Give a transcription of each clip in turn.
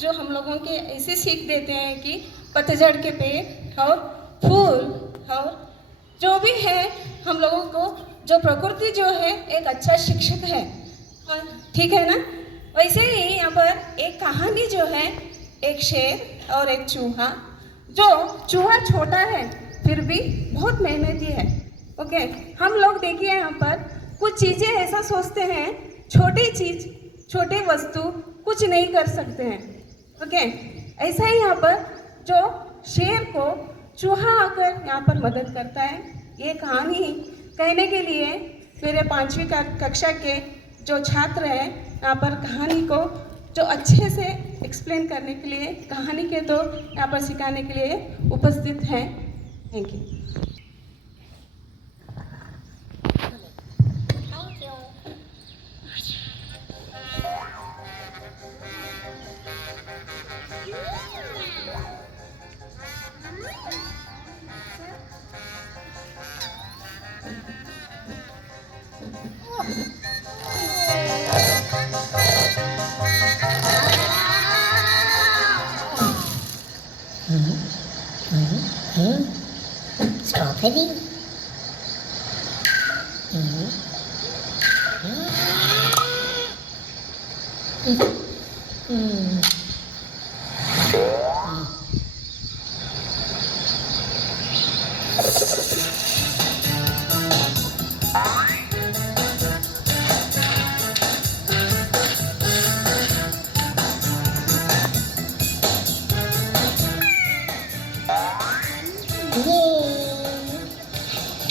जो हम लोगों के ऐसे सीख देते हैं कि पतझड़ के पेड़ और फूल और जो भी है हम लोगों को जो प्रकृति जो है एक अच्छा शिक्षक है। ठीक है ना। वैसे ही यहाँ पर एक कहानी जो है, एक शेर और एक चूहा। जो चूहा छोटा है फिर भी बहुत मेहनती है। ओके, हम लोग देखिए यहाँ पर कुछ चीज़ें ऐसा सोचते हैं, छोटी चीज छोटे वस्तु कुछ नहीं कर सकते हैं। ओके, ऐसा ही यहाँ पर जो शेर को चूहा आकर यहाँ पर मदद करता है। ये कहानी कहने के लिए मेरे 5वीं कक्षा के जो छात्र हैं यहाँ पर कहानी को जो अच्छे से एक्सप्लेन करने के लिए, कहानी के तो यहाँ पर सिखाने के लिए उपस्थित हैं। Thank you. स्ट्रॉबेरी।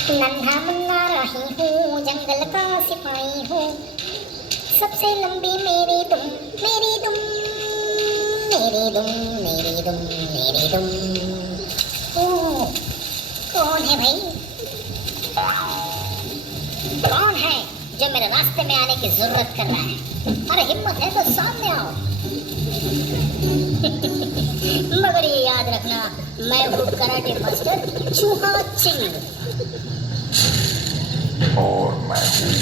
नन्हा मुन्ना राही हूँ, जंगल का सिपाही हूँ, सबसे लंबी मेरी दुम, मेरी दुम, मेरी दुम, मेरी दुम, मेरी दुम। ओह, कौन है भाई? कौन है जो मेरे रास्ते में आने की जरूरत कर रहा है? अरे हिम्मत है तो सामने आओ। मगर ये याद रखना, मैं हूँ कराटे मास्टर चूहा चिंग। और मैं हूँ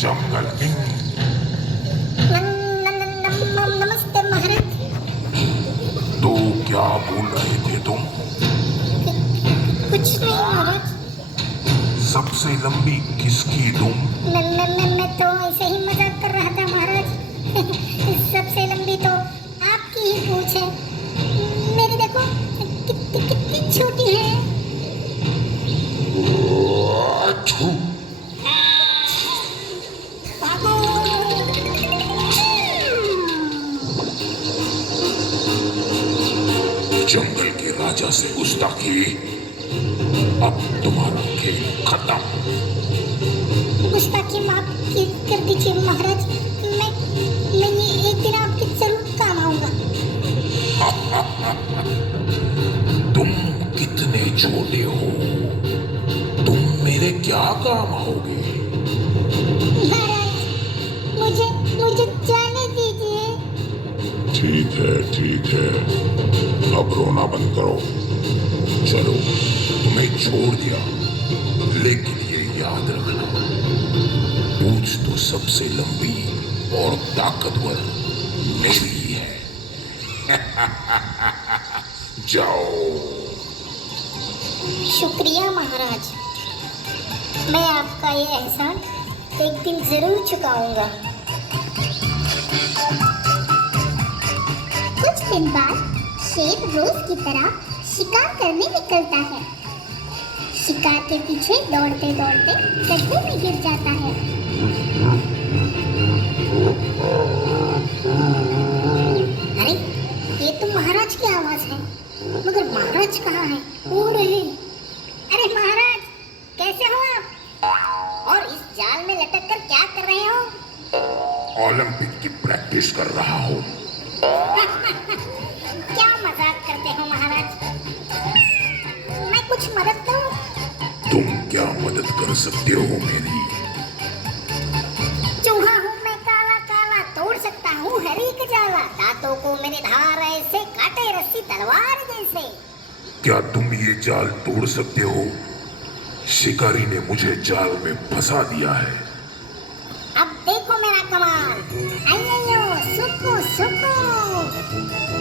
जंगल किंग। नमस्ते महाराज। तो क्या बोल रहे थे तुम? कुछ नहीं महाराज। सबसे लंबी किसकी दुम? मैं तो ऐसे ही मजाक कर रहा था महाराज। सबसे लंबी तो आपकी ही पूंछ है। मेरी देखो कितनी छोटी है। अच्छू। जंगल के राजा से गुस्ताखी, अब तुम्हारा खेल खत्म। गुस्ताखी माफ कर दीजिए महाराज। मैं ये एक दिन आपके जरूर काम आऊंगा। तुम कितने छोटे हो, तुम मेरे क्या काम आओगे? महाराज, मुझे जाने दीजिए। ठीक है, अब रोना बंद करो। चलो, तुम्हें छोड़ दिया, लेकिन ये याद रखना, पूंछ तो सबसे लंबी और ताकतवर मेरी ही है। जाओ। शुक्रिया महाराज। मैं आपका ये एहसान एक दिन जरूर चुकाऊंगा। कुछ दिन बाद शेर रोज की तरह शिकार करने निकलता है। शिकार के पीछे दौड़ते दौड़ते गड्ढे में गिर जाता है। अरे, ये तो महाराज की आवाज है, मगर महाराज कहाँ है? वो रहे। अरे महाराज, कैसे हो आप? और इस जाल में लटक कर क्या कर रहे हो? ओलंपिक की प्रैक्टिस कर रहा हूँ। क्या मजाक करते हो महाराज? मैं कुछ मदद करूं? तुम क्या मदद कर सकते हो मेरी? चूहा हूँ मैं, काला काला तोड़ सकता हूँ हर एक जाला। दांतों को मेरे धार ऐसे काटे रस्सी तलवार जैसे। क्या तुम ये जाल तोड़ सकते हो? शिकारी ने मुझे जाल में फंसा दिया है। अब देखो मेरा कमाल। आइयो सुकू सुकू।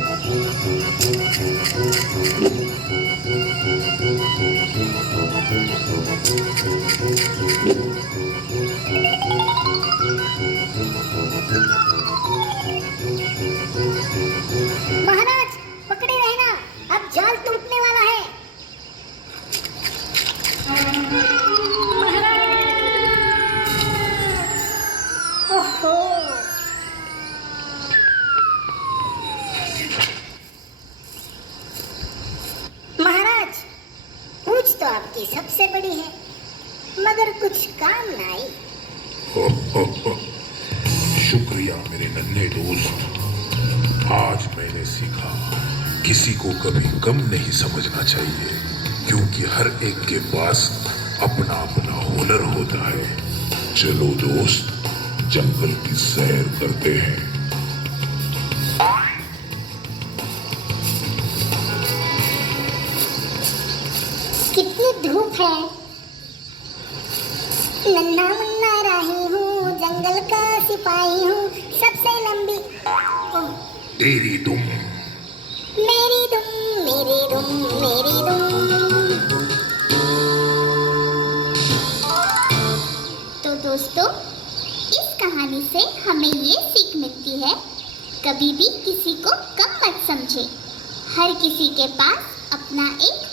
सुनने दोस्त, आज मैंने सीखा किसी को कभी कम नहीं समझना चाहिए, क्योंकि हर एक के पास अपना अपना हुनर होता है। चलो दोस्त, जंगल की सैर करते हैं। कितनी धूप है। नन्हा मुन्ना राही हूँ, जंगल का सिपाही हूँ, सबसे लंबी ओह, तेरी दुम। मेरी दुम, मेरी दुम, मेरी दुम। तो दोस्तों, इस कहानी से हमें ये सीख मिलती है, कभी भी किसी को कम मत समझे। हर किसी के पास अपना एक